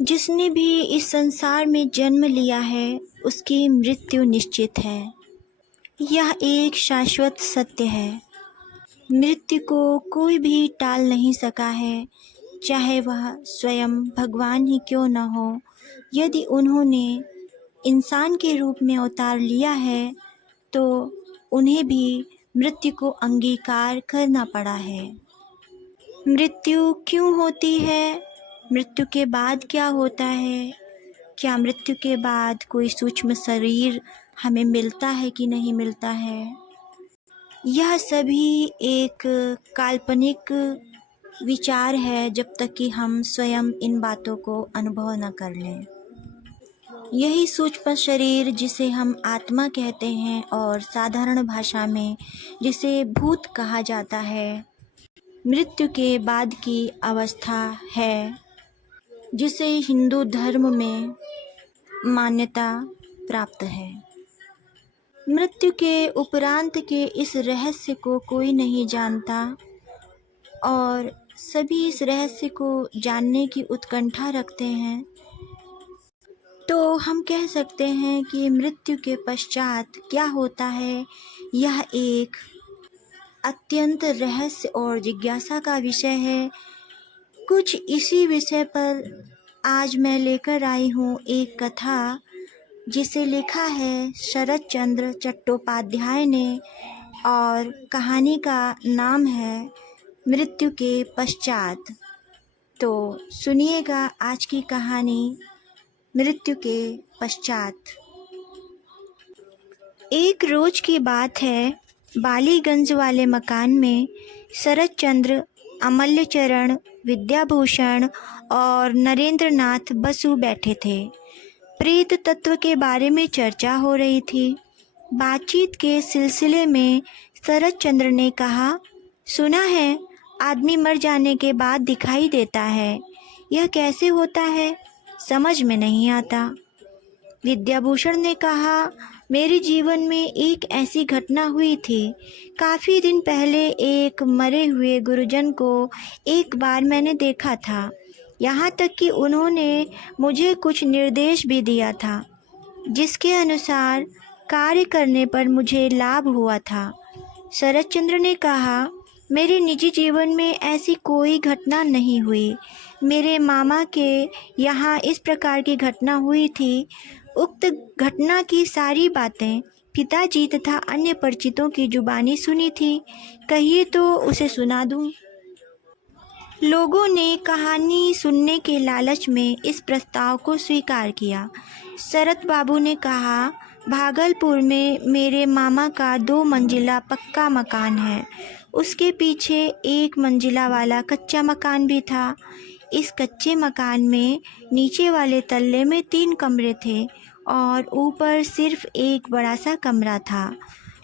जिसने भी इस संसार में जन्म लिया है उसकी मृत्यु निश्चित है। यह एक शाश्वत सत्य है। मृत्यु को कोई भी टाल नहीं सका है, चाहे वह स्वयं भगवान ही क्यों न हो। यदि उन्होंने इंसान के रूप में अवतार लिया है तो उन्हें भी मृत्यु को अंगीकार करना पड़ा है। मृत्यु क्यों होती है? मृत्यु के बाद क्या होता है? क्या मृत्यु के बाद कोई सूक्ष्म शरीर हमें मिलता है कि नहीं मिलता है? यह सभी एक काल्पनिक विचार है जब तक कि हम स्वयं इन बातों को अनुभव न कर लें। यही सूक्ष्म शरीर जिसे हम आत्मा कहते हैं और साधारण भाषा में जिसे भूत कहा जाता है, मृत्यु के बाद की अवस्था है जिसे हिंदू धर्म में मान्यता प्राप्त है। मृत्यु के उपरांत के इस रहस्य को कोई नहीं जानता और सभी इस रहस्य को जानने की उत्कंठा रखते हैं। तो हम कह सकते हैं कि मृत्यु के पश्चात क्या होता है, यह एक अत्यंत रहस्य और जिज्ञासा का विषय है। कुछ इसी विषय पर आज मैं लेकर आई हूँ एक कथा, जिसे लिखा है शरत चंद्र चट्टोपाध्याय ने और कहानी का नाम है मृत्यु के पश्चात। तो सुनिएगा आज की कहानी मृत्यु के पश्चात। एक रोज की बात है, बालीगंज वाले मकान में शरत चंद्र, अमल्यचरण, विद्याभूषण और नरेंद्रनाथ बसु बैठे थे। प्रेत तत्व के बारे में चर्चा हो रही थी। बातचीत के सिलसिले में शरत चंद्र ने कहा, सुना है आदमी मर जाने के बाद दिखाई देता है, यह कैसे होता है? समझ में नहीं आता। विद्याभूषण ने कहा, मेरे जीवन में एक ऐसी घटना हुई थी। काफ़ी दिन पहले एक मरे हुए गुरुजन को एक बार मैंने देखा था, यहाँ तक कि उन्होंने मुझे कुछ निर्देश भी दिया था, जिसके अनुसार कार्य करने पर मुझे लाभ हुआ था। शरत चंद्र ने कहा, मेरे निजी जीवन में ऐसी कोई घटना नहीं हुई। मेरे मामा के यहाँ इस प्रकार की घटना हुई थी। उक्त घटना की सारी बातें पिताजी तथा अन्य परिचितों की जुबानी सुनी थी। कहिए तो उसे सुना दूं। लोगों ने कहानी सुनने के लालच में इस प्रस्ताव को स्वीकार किया। शरत बाबू ने कहा, भागलपुर में मेरे मामा का 2 मंजिला पक्का मकान है। उसके पीछे 1 मंजिला वाला कच्चा मकान भी था। इस कच्चे मकान में नीचे वाले तल्ले में 3 कमरे थे और ऊपर सिर्फ एक बड़ा सा कमरा था।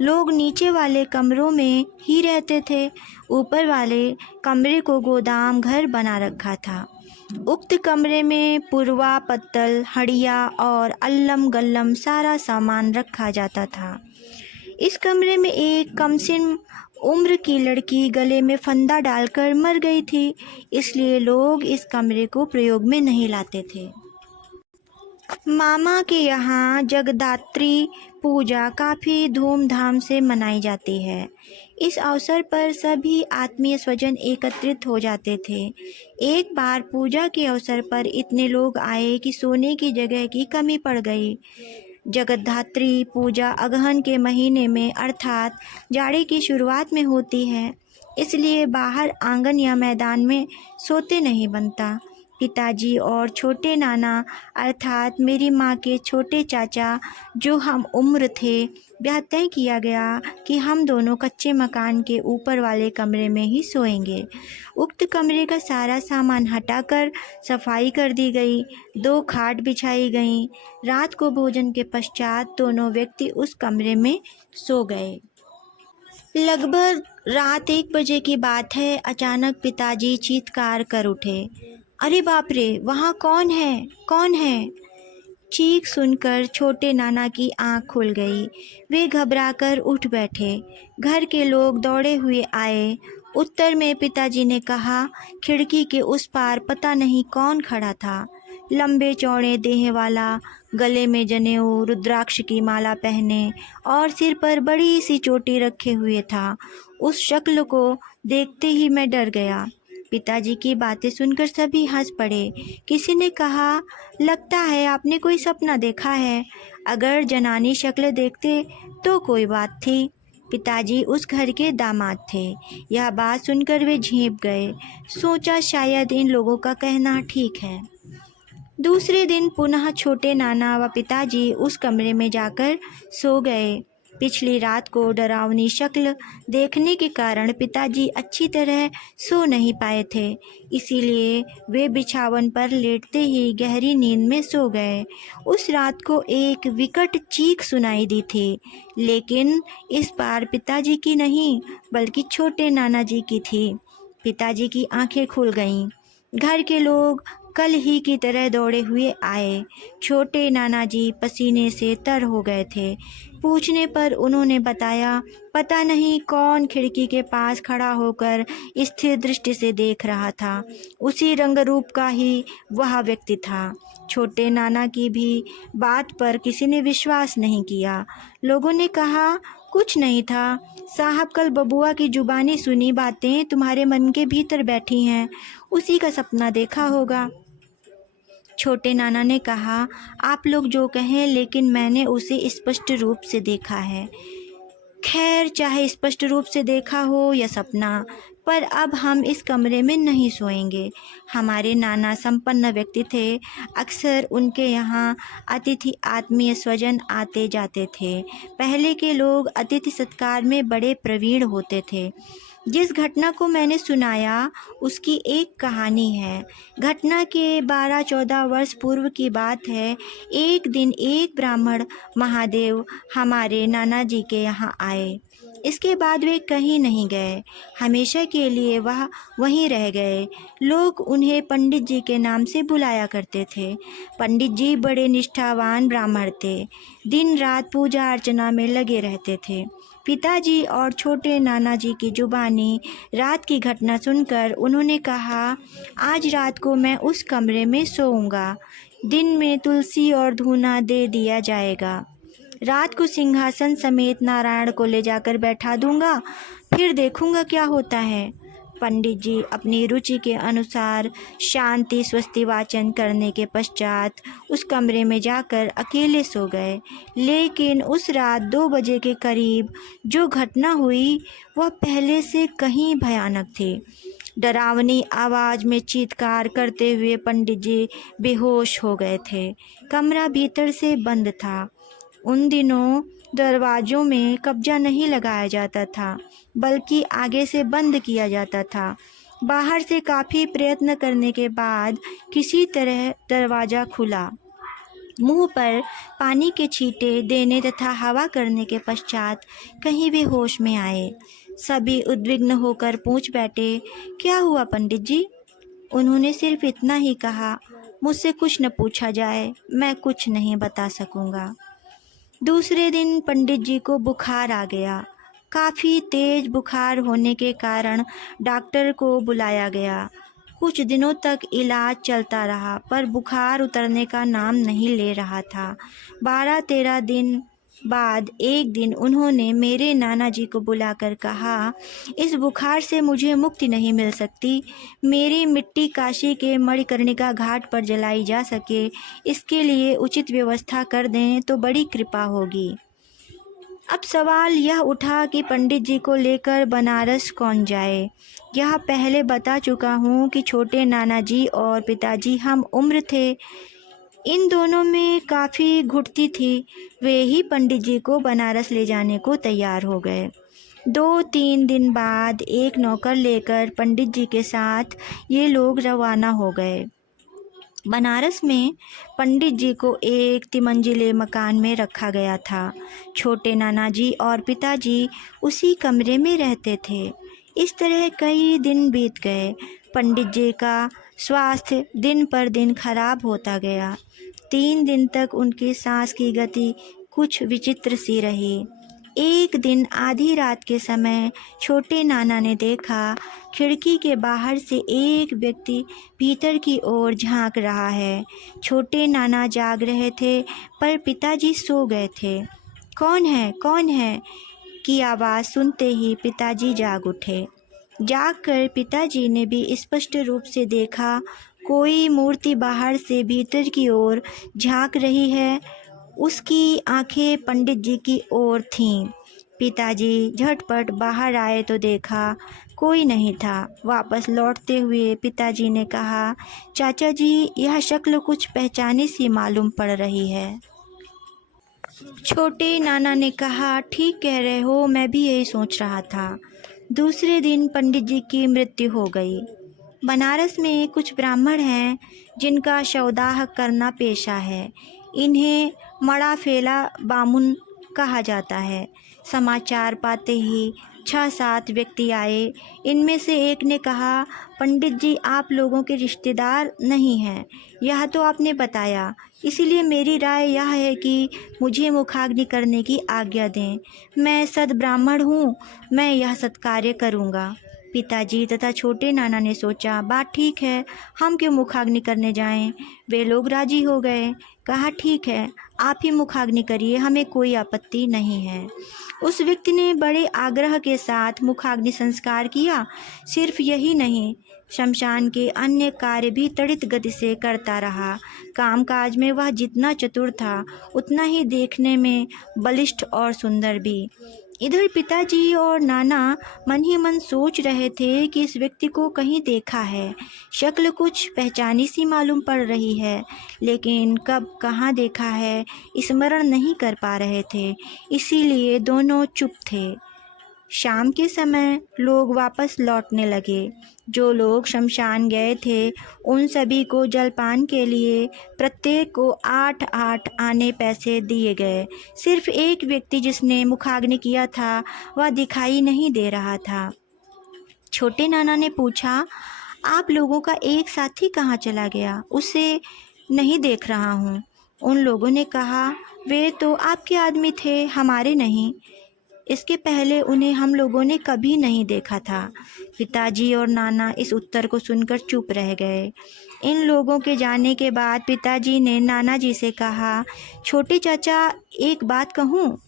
लोग नीचे वाले कमरों में ही रहते थे। ऊपर वाले कमरे को गोदाम घर बना रखा था। उक्त कमरे में पुरवा, पत्तल, हड़िया और अल्लम गल्लम सारा सामान रखा जाता था। इस कमरे में एक कमसिन उम्र की लड़की गले में फंदा डालकर मर गई थी, इसलिए लोग इस कमरे को प्रयोग में नहीं लाते थे। मामा के यहाँ जगदात्री पूजा काफ़ी धूमधाम से मनाई जाती है। इस अवसर पर सभी आत्मीय स्वजन एकत्रित हो जाते थे। एक बार पूजा के अवसर पर इतने लोग आए कि सोने की जगह की कमी पड़ गई। जगद्धात्री पूजा अगहन के महीने में अर्थात जाड़े की शुरुआत में होती है, इसलिए बाहर आंगन या मैदान में सोते नहीं बनता। पिताजी और छोटे नाना अर्थात मेरी माँ के छोटे चाचा जो हम उम्र थे, यह तय किया गया कि हम दोनों कच्चे मकान के ऊपर वाले कमरे में ही सोएंगे। उक्त कमरे का सारा सामान हटाकर सफाई कर दी गई। 2 खाट बिछाई गईं। रात को भोजन के पश्चात दोनों व्यक्ति उस कमरे में सो गए। लगभग रात 1 बजे की बात है। अचानक पिताजी चीत्कार कर उठे, अरे बाप रे, वहाँ कौन है, कौन है? चीख सुनकर छोटे नाना की आंख खुल गई। वे घबराकर उठ बैठे। घर के लोग दौड़े हुए आए। उत्तर में पिताजी ने कहा, खिड़की के उस पार पता नहीं कौन खड़ा था। लंबे चौड़े देह वाला, गले में जनेऊ, रुद्राक्ष की माला पहने और सिर पर बड़ी सी चोटी रखे हुए था। उस शक्ल को देखते ही मैं डर गया। पिताजी की बातें सुनकर सभी हंस पड़े। किसी ने कहा, लगता है आपने कोई सपना देखा है। अगर जनानी शक्ल देखते तो कोई बात थी। पिताजी उस घर के दामाद थे। यह बात सुनकर वे झेंप गए। सोचा शायद इन लोगों का कहना ठीक है। दूसरे दिन पुनः छोटे नाना व पिताजी उस कमरे में जाकर सो गए। पिछली रात को डरावनी शक्ल देखने के कारण पिताजी अच्छी तरह सो नहीं पाए थे, इसीलिए वे बिछावन पर लेटते ही गहरी नींद में सो गए। उस रात को एक विकट चीख सुनाई दी थी, लेकिन इस बार पिताजी की नहीं बल्कि छोटे नाना जी की थी। पिताजी की आंखें खुल गईं। घर के लोग कल ही की तरह दौड़े हुए आए। छोटे नाना जी पसीने से तर हो गए थे। पूछने पर उन्होंने बताया, पता नहीं कौन खिड़की के पास खड़ा होकर स्थिर दृष्टि से देख रहा था। उसी रंग रूप का ही वह व्यक्ति था। छोटे नाना की भी बात पर किसी ने विश्वास नहीं किया। लोगों ने कहा, कुछ नहीं था साहब, कल बबुआ की जुबानी सुनी बातें तुम्हारे मन के भीतर बैठी हैं, उसी का सपना देखा होगा। छोटे नाना ने कहा, आप लोग जो कहें, लेकिन मैंने उसे स्पष्ट रूप से देखा है। खैर, चाहे स्पष्ट रूप से देखा हो या सपना, पर अब हम इस कमरे में नहीं सोएंगे। हमारे नाना संपन्न व्यक्ति थे। अक्सर उनके यहाँ अतिथि आत्मीय स्वजन आते जाते थे। पहले के लोग अतिथि सत्कार में बड़े प्रवीण होते थे। जिस घटना को मैंने सुनाया उसकी एक कहानी है। घटना के 12-14 वर्ष पूर्व की बात है। एक दिन एक ब्राह्मण महादेव हमारे नाना जी के यहाँ आए। इसके बाद वे कहीं नहीं गए। हमेशा के लिए वह वहीं रह गए। लोग उन्हें पंडित जी के नाम से बुलाया करते थे। पंडित जी बड़े निष्ठावान ब्राह्मण थे। दिन रात पूजा अर्चना में लगे रहते थे। पिताजी और छोटे नाना जी की जुबानी रात की घटना सुनकर उन्होंने कहा, आज रात को मैं उस कमरे में सोऊंगा। दिन में तुलसी और धूना दे दिया जाएगा। रात को सिंहासन समेत नारायण को ले जाकर बैठा दूंगा, फिर देखूंगा क्या होता है। पंडित जी अपनी रुचि के अनुसार शांति स्वस्ति वाचन करने के पश्चात उस कमरे में जाकर अकेले सो गए। लेकिन उस रात 2 बजे के करीब जो घटना हुई वह पहले से कहीं भयानक थी। डरावनी आवाज़ में चीत्कार करते हुए पंडित जी बेहोश हो गए थे। कमरा भीतर से बंद था। उन दिनों दरवाज़ों में कब्जा नहीं लगाया जाता था, बल्कि आगे से बंद किया जाता था। बाहर से काफ़ी प्रयत्न करने के बाद किसी तरह दरवाज़ा खुला। मुंह पर पानी के छींटे देने तथा हवा करने के पश्चात कहीं वे होश में आए। सभी उद्विग्न होकर पूछ बैठे, क्या हुआ पंडित जी? उन्होंने सिर्फ इतना ही कहा, मुझसे कुछ न पूछा जाए, मैं कुछ नहीं बता सकूँगा। दूसरे दिन पंडित जी को बुखार आ गया। काफ़ी तेज बुखार होने के कारण डॉक्टर को बुलाया गया। कुछ दिनों तक इलाज चलता रहा, पर बुखार उतरने का नाम नहीं ले रहा था। 12-13 दिन बाद एक दिन उन्होंने मेरे नाना जी को बुलाकर कहा, इस बुखार से मुझे मुक्ति नहीं मिल सकती। मेरी मिट्टी काशी के मणिकर्णिका घाट पर जलाई जा सके, इसके लिए उचित व्यवस्था कर दें तो बड़ी कृपा होगी। अब सवाल यह उठा कि पंडित जी को लेकर बनारस कौन जाए। यह पहले बता चुका हूँ कि छोटे नाना जी और पिताजी हम उम्र थे। इन दोनों में काफ़ी घुटती थी। वे ही पंडित जी को बनारस ले जाने को तैयार हो गए। 2-3 दिन बाद एक नौकर लेकर पंडित जी के साथ ये लोग रवाना हो गए। बनारस में पंडित जी को एक तिमंजिले मकान में रखा गया था। छोटे नाना जी और पिताजी उसी कमरे में रहते थे। इस तरह कई दिन बीत गए। पंडित जी का स्वास्थ्य दिन पर दिन खराब होता गया। 3 दिन तक उनकी सांस की गति कुछ विचित्र सी रही। एक दिन आधी रात के समय छोटे नाना ने देखा खिड़की के बाहर से एक व्यक्ति भीतर की ओर झांक रहा है। छोटे नाना जाग रहे थे पर पिताजी सो गए थे। कौन है, कौन है की आवाज़ सुनते ही पिताजी जाग उठे। जागकर पिताजी ने भी स्पष्ट रूप से देखा कोई मूर्ति बाहर से भीतर की ओर झांक रही है। उसकी आंखें पंडित जी की ओर थीं। पिताजी झटपट बाहर आए तो देखा कोई नहीं था। वापस लौटते हुए पिताजी ने कहा, चाचा जी, यह शक्ल कुछ पहचानी सी मालूम पड़ रही है। छोटे नाना ने कहा, ठीक कह रहे हो, मैं भी यही सोच रहा था। दूसरे दिन पंडित जी की मृत्यु हो गई। बनारस में कुछ ब्राह्मण हैं जिनका शवदाह करना पेशा है। इन्हें मड़ा फेला बामुन कहा जाता है। समाचार पाते ही 6-7 व्यक्ति आए। इनमें से एक ने कहा, पंडित जी आप लोगों के रिश्तेदार नहीं हैं, यह तो आपने बताया, इसीलिए मेरी राय यह है कि मुझे मुखाग्नि करने की आज्ञा दें। मैं सद्ब्राह्मण हूँ, मैं यह सत्कार्य करूँगा। पिताजी तथा छोटे नाना ने सोचा, बात ठीक है, हम क्यों मुखाग्नि करने जाएं। वे लोग राजी हो गए। कहा, ठीक है, आप ही मुखाग्नि करिए, हमें कोई आपत्ति नहीं है। उस व्यक्ति ने बड़े आग्रह के साथ मुखाग्नि संस्कार किया। सिर्फ यही नहीं, शमशान के अन्य कार्य भी त्वरित गति से करता रहा। कामकाज में वह जितना चतुर था उतना ही देखने में बलिष्ठ और सुंदर भी। इधर पिताजी और नाना मन ही मन सोच रहे थे कि इस व्यक्ति को कहीं देखा है, शक्ल कुछ पहचानी सी मालूम पड़ रही है, लेकिन कब कहाँ देखा है स्मरण नहीं कर पा रहे थे, इसीलिए दोनों चुप थे। शाम के समय लोग वापस लौटने लगे। जो लोग शमशान गए थे उन सभी को जलपान के लिए प्रत्येक को 8-8 आने पैसे दिए गए। सिर्फ एक व्यक्ति जिसने मुखाग्नि किया था वह दिखाई नहीं दे रहा था। छोटे नाना ने पूछा, आप लोगों का एक साथी कहाँ चला गया, उसे नहीं देख रहा हूँ। उन लोगों ने कहा, वे तो आपके आदमी थे, हमारे नहीं। इसके पहले उन्हें हम लोगों ने कभी नहीं देखा था। पिताजी और नाना इस उत्तर को सुनकर चुप रह गए। इन लोगों के जाने के बाद पिताजी ने नाना जी से कहा, छोटे चाचा, एक बात कहूँ,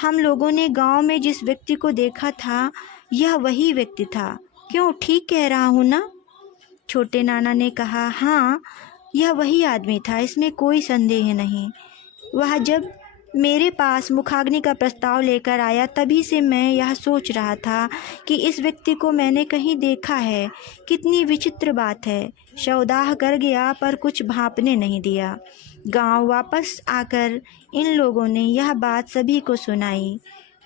हम लोगों ने गांव में जिस व्यक्ति को देखा था यह वही व्यक्ति था, क्यों, ठीक कह रहा हूँ ना? छोटे नाना ने कहा, हाँ, यह वही आदमी था, इसमें कोई संदेह नहीं। वह जब मेरे पास मुखाग्नि का प्रस्ताव लेकर आया तभी से मैं यह सोच रहा था कि इस व्यक्ति को मैंने कहीं देखा है। कितनी विचित्र बात है, शवदाह कर गया पर कुछ भांपने नहीं दिया। गांव वापस आकर इन लोगों ने यह बात सभी को सुनाई।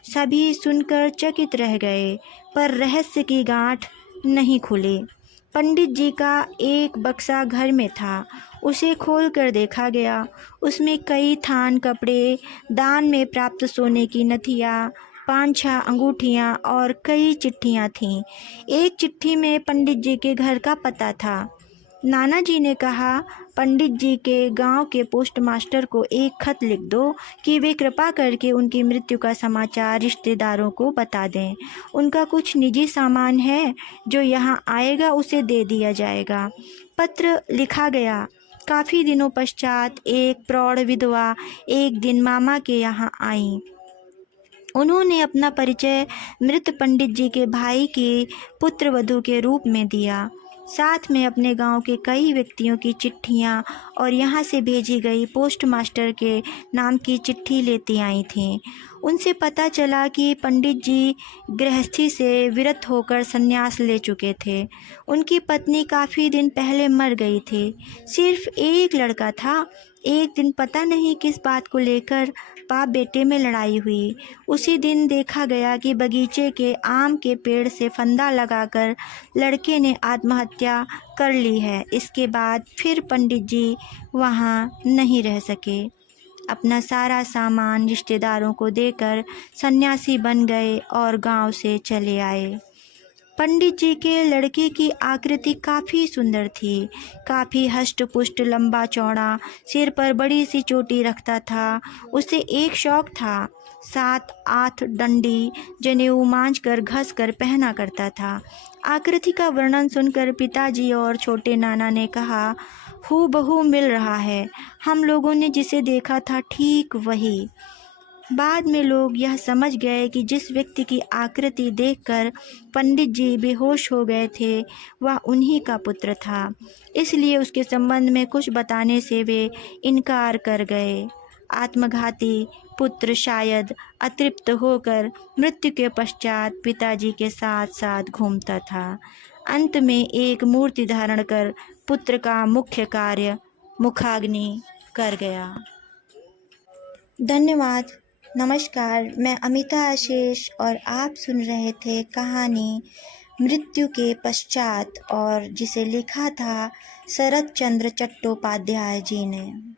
सभी सुनकर चकित रह गए, पर रहस्य की गांठ नहीं खुली। पंडित जी का एक बक्सा घर में था, उसे खोलकर देखा गया। उसमें कई थान कपड़े, दान में प्राप्त सोने की नथिया, 5-6 अंगूठियाँ और कई चिट्ठियाँ थीं। एक चिट्ठी में पंडित जी के घर का पता था। नाना जी ने कहा, पंडित जी के गांव के पोस्ट मास्टर को एक खत लिख दो कि वे कृपा करके उनकी मृत्यु का समाचार रिश्तेदारों को बता दें। उनका कुछ निजी सामान है जो यहाँ आएगा, उसे दे दिया जाएगा। पत्र लिखा गया। काफ़ी दिनों पश्चात एक प्रौढ़ विधवा एक दिन मामा के यहाँ आई। उन्होंने अपना परिचय मृत पंडित जी के भाई की पुत्रवधू के रूप में दिया। साथ में अपने गांव के कई व्यक्तियों की चिट्ठियां और यहाँ से भेजी गई पोस्ट मास्टर के नाम की चिट्ठी लेती आई थीं। उनसे पता चला कि पंडित जी गृहस्थी से विरत होकर संन्यास ले चुके थे। उनकी पत्नी काफ़ी दिन पहले मर गई थी। सिर्फ एक लड़का था। एक दिन पता नहीं किस बात को लेकर बाप बेटे में लड़ाई हुई। उसी दिन देखा गया कि बगीचे के आम के पेड़ से फंदा लगाकर लड़के ने आत्महत्या कर ली है। इसके बाद फिर पंडित जी वहाँ नहीं रह सके। अपना सारा सामान रिश्तेदारों को देकर सन्यासी बन गए और गांव से चले आए। पंडित जी के लड़के की आकृति काफ़ी सुंदर थी, काफ़ी हष्ट-पुष्ट, लंबा चौड़ा, सिर पर बड़ी सी चोटी रखता था। उसे एक शौक था, 7-8 डंडी जनेऊ मांझ कर घस कर पहना करता था। आकृति का वर्णन सुनकर पिताजी और छोटे नाना ने कहा, हूबहू मिल रहा है, हम लोगों ने जिसे देखा था ठीक वही। बाद में लोग यह समझ गए कि जिस व्यक्ति की आकृति देखकर पंडित जी बेहोश हो गए थे, वह उन्हीं का पुत्र था। इसलिए उसके संबंध में कुछ बताने से वे इनकार कर गए। आत्मघाती पुत्र शायद अतृप्त होकर मृत्यु के पश्चात पिताजी के साथ साथ घूमता था। अंत में एक मूर्ति धारण कर पुत्र का मुख्य कार्य मुखाग्नि कर गया। धन्यवाद। नमस्कार, मैं अमिता आशीष और आप सुन रहे थे कहानी मृत्यु के पश्चात, और जिसे लिखा था शरत चंद्र चट्टोपाध्याय जी ने।